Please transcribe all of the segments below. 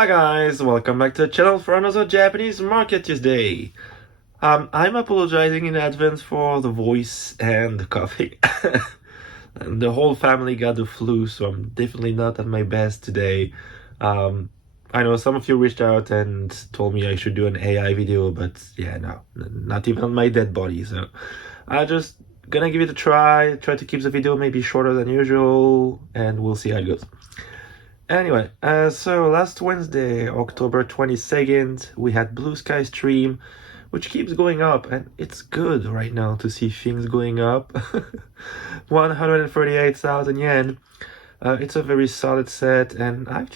Hi guys, welcome back to the channel for another Japanese Market Tuesday. I'm apologizing in advance for the voice and the coughing. And the whole family got the flu, so I'm definitely not at my best today. I know some of you reached out and told me I should do an AI video, but yeah, no, not even on my dead body. So I just gonna give it a try to keep the video maybe shorter than usual, and we'll see how it goes. Anyway, so last Wednesday, October 22nd, we had Blue Sky Stream, which keeps going up, and it's good right now to see things going up. 138,000 yen. It's a very solid set, and I've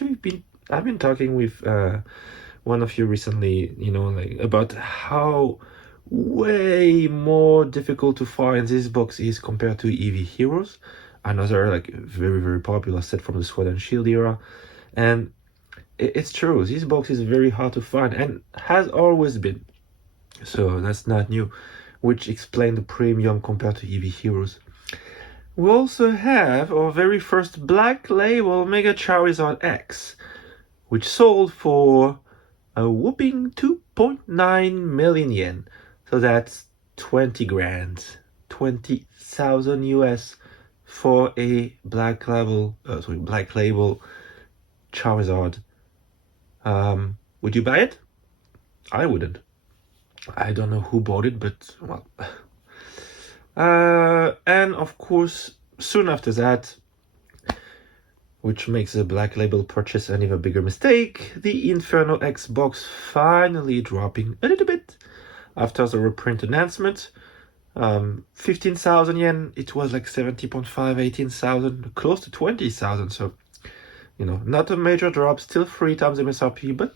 been talking with one of you recently, like about how way more difficult to find this box is compared to EV Heroes, another like very popular set from the Sword and Shield era. And it's true, this box is very hard to find and has always been, so that's not new, which explains the premium compared to EV Heroes. We also have our very first Black Label Mega Charizard X, which sold for a whooping 2.9 million yen. So that's 20 grand, 20,000 US for a Black Label Charizard. Would you buy it? I wouldn't. I don't know who bought it, but well. And of course, soon after that, which makes the Black Label purchase an even bigger mistake, the Inferno X box finally dropping a little bit after the reprint announcement. 15,000 yen, it was like 70.5, 18,000, close to 20,000, so, not a major drop, still 3 times MSRP, but,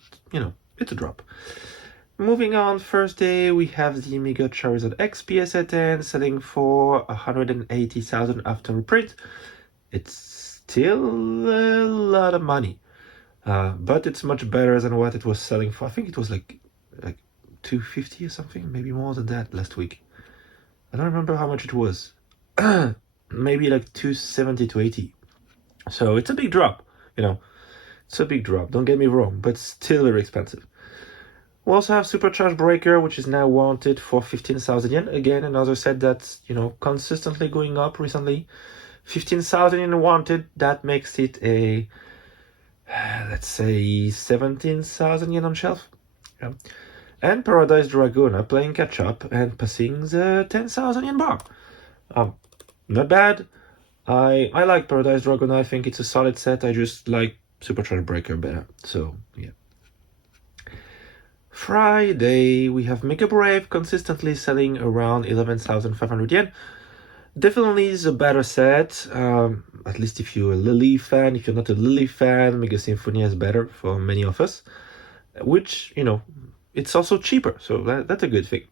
it's a drop. Moving on, first day, we have the Mega Charizard X PSA 10 selling for 180,000 after reprint. It's still a lot of money, but it's much better than what it was selling for. I think it was like 250 or something, maybe more than that last week. I don't remember how much it was. Maybe like 270 to 80. So it's a big drop, It's a big drop, don't get me wrong, but still very expensive. We also have Supercharged Breaker, which is now wanted for 15,000 yen. Again, another set that's, consistently going up recently. 15,000 yen wanted, that makes it a, let's say, 17,000 yen on shelf. Yeah. And Paradise Dragon are playing catch up and passing the 10,000 yen bar. Not bad. I like Paradise Dragon. I think it's a solid set. I just like Supercharged Breaker better. So yeah. Friday we have Mega Brave consistently selling around 11,500 yen. Definitely is a better set. At least if you're a Lily fan. If you're not a Lily fan, Mega Symphonia is better for many of us. Which, it's also cheaper, so that's a good thing.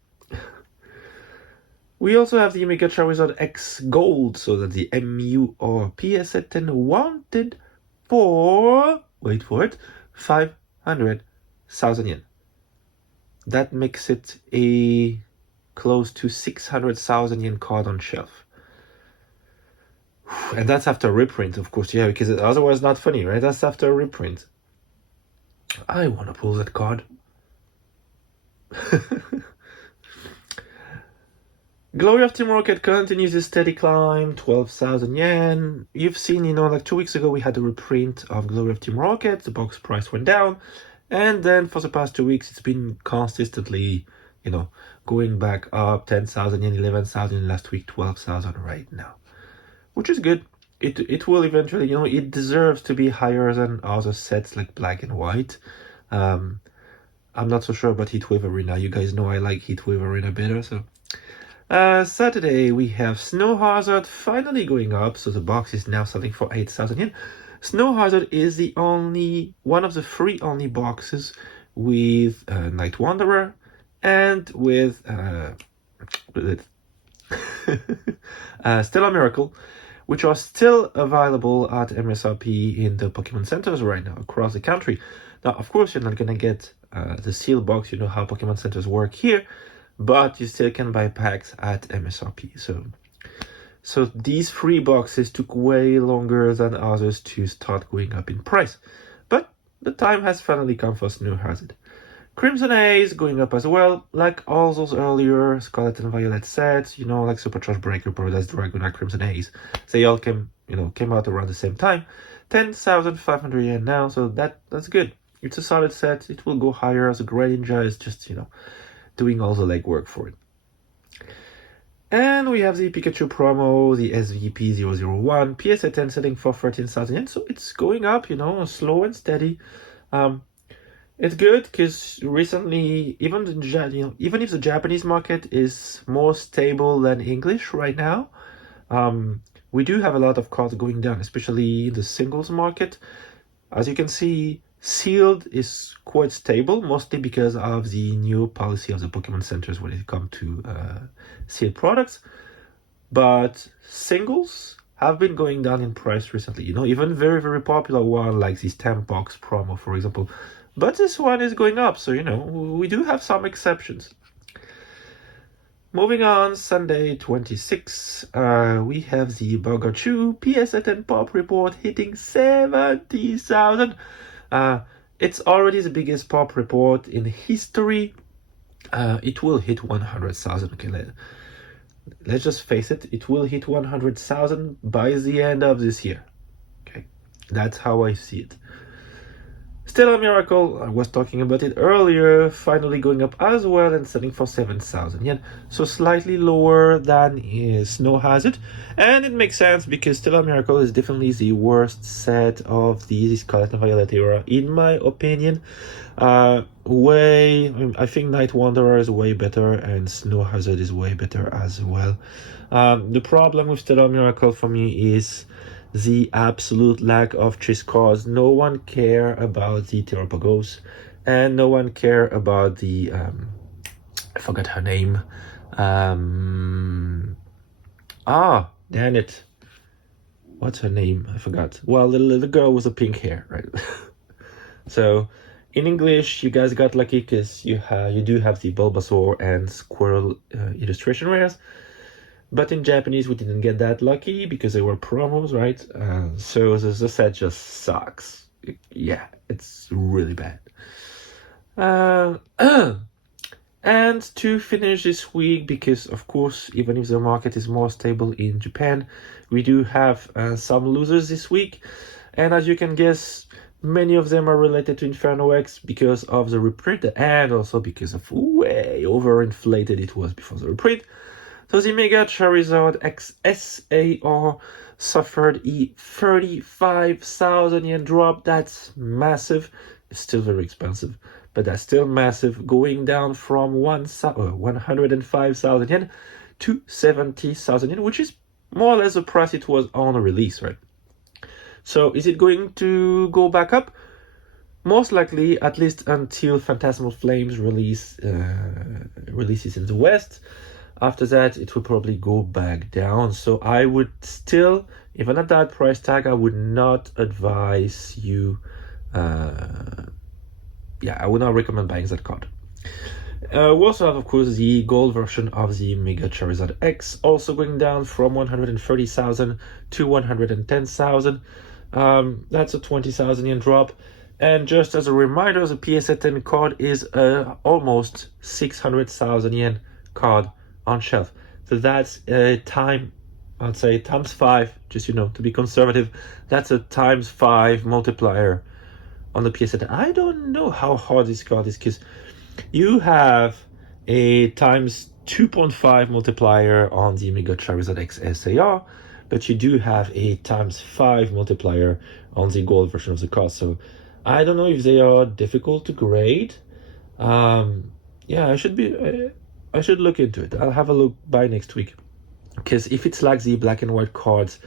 We also have the Mega Charizard X Gold, so that the MU or PSA 10 wanted for, wait for it, 500,000 yen. That makes it a close to 600,000 yen card on shelf. And that's after reprint, of course, yeah, because otherwise not funny, right? That's after reprint. I want to pull that card. Glory of Team Rocket continues a steady climb, 12,000 yen. You've seen, like 2 weeks ago we had a reprint of Glory of Team Rocket, the box price went down, and then for the past 2 weeks it's been consistently, going back up, 10,000 yen, 11,000 last week, 12,000 right now, which is good. It will eventually, it deserves to be higher than other sets like Black and White. I'm not so sure about Heatwave Arena. You guys know I like Heatwave Arena better, so. Saturday we have Snow Hazard finally going up, so the box is now selling for 8,000 yen. Snow Hazard is the only one of the 3 only boxes with Night Wanderer and with Stellar Miracle, which are still available at MSRP in the Pokemon centers right now across the country. Now, of course, you're not gonna get the seal box. You know how Pokemon centers work here, but you still can buy packs at MSRP. So these 3 boxes took way longer than others to start going up in price. But the time has finally come for Snow Hazard. Crimson Haze going up as well, like all those earlier Scarlet and Violet sets, like Supercharged Breaker, Paradise Dragon, and Crimson Haze. They all came out around the same time. 10,500 yen now, so that's good. It's a solid set. It will go higher as a Greninja is just, doing all the legwork for it. And we have the Pikachu promo, the SVP001, PSA 10 selling for 13,000 yen, so it's going up, slow and steady. It's good because recently, even if the Japanese market is more stable than English right now, we do have a lot of cards going down, especially the singles market. As you can see, sealed is quite stable, mostly because of the new policy of the Pokemon centers when it comes to sealed products. But singles have been going down in price recently. Even very, very popular one like the stamp box promo, for example. But this one is going up, so we do have some exceptions. Moving on, Sunday 26, we have the Pikachu PSA 10 pop report hitting 70,000. It's already the biggest pop report in history. It will hit 100,000. Okay, let's just face it. It will hit 100,000 by the end of this year. Okay, that's how I see it. Still a miracle, I was talking about it earlier, finally going up as well and selling for 7,000 yen. So slightly lower than Snow Hazard. And it makes sense because Still a Miracle is definitely the worst set of the Scarlet and Violet era, in my opinion. I think Night Wanderer is way better and Snow Hazard is way better as well. The problem with Still a Miracle for me is the absolute lack of choice cards. No one care about the Terapagos, and no one care about the I forgot her name. Damn it. What's her name? I forgot. Well, the little girl with the pink hair, right? So in English, you guys got lucky because you do have the Bulbasaur and Squirrel illustration rares. But in Japanese, we didn't get that lucky because they were promos, right? So the set just sucks. Yeah, it's really bad. And to finish this week, because of course, even if the market is more stable in Japan, we do have some losers this week. And as you can guess, many of them are related to Inferno X because of the reprint and also because of way overinflated it was before the reprint. So the Mega Charizard XSAR suffered a 35,000 yen drop. That's massive. It's still very expensive, but that's still massive, going down from 105,000 yen to 70,000 yen, which is more or less the price it was on a release, right? So is it going to go back up? Most likely, at least until Phantasmal Flames releases in the West. After that, it will probably go back down. So I would still, even at that price tag, I would not advise you. I would not recommend buying that card. We also have, of course, the gold version of the Mega Charizard X, also going down from 130,000 to 110,000. That's a 20,000 yen drop. And just as a reminder, the PSA 10 card is almost 600,000 yen card on shelf. So that's a I'd say times 5, just to be conservative. That's a times 5 multiplier on the PSA 10. I don't know how hard this card is because you have a times 2.5 multiplier on the Mega Charizard X SAR, but you do have a times 5 multiplier on the gold version of the card. So I don't know if they are difficult to grade. I should look into it. I'll have a look by next week. Because if it's like the black and white cards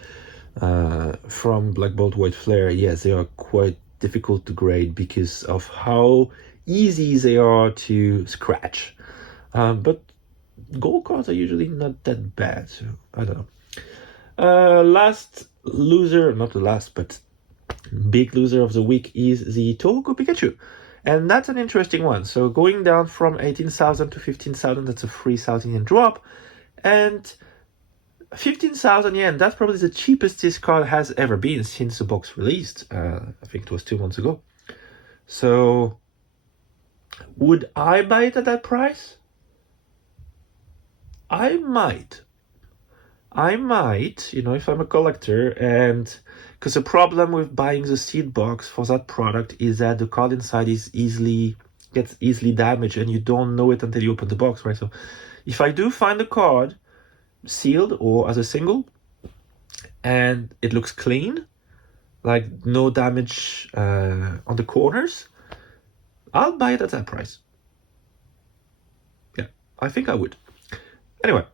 from Black Bolt White Flare, yes, they are quite difficult to grade because of how easy they are to scratch. But gold cards are usually not that bad, so I don't know. Last loser, not the last, but big loser of the week is the Gogh Pikachu. And that's an interesting one. So going down from 18,000 to 15,000, that's a 3,000 yen drop. And 15,000 yen, that's probably the cheapest this card has ever been since the box released. I think it was 2 months ago. So would I buy it at that price? I might, if I'm a collector, and because the problem with buying the seed box for that product is that the card inside gets easily damaged and you don't know it until you open the box, right? So if I do find the card sealed or as a single and it looks clean, like no damage on the corners, I'll buy it at that price. Yeah, I think I would. Anyway,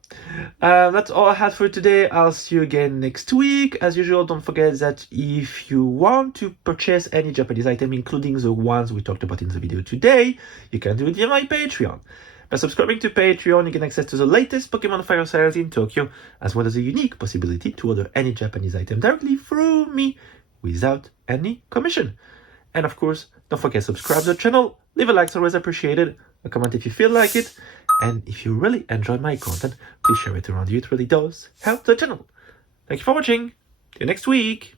that's all I had for today. I'll see you again next week. As usual, don't forget that if you want to purchase any Japanese item, including the ones we talked about in the video today, you can do it via my Patreon. By subscribing to Patreon, you get access to the latest Pokemon Fire sales in Tokyo, as well as a unique possibility to order any Japanese item directly through me without any commission. And of course, don't forget to subscribe to the channel, leave a like, it's always appreciated, a comment if you feel like it, and if you really enjoy my content, please share it around you, it really does help the channel. Thank you for watching, see you next week!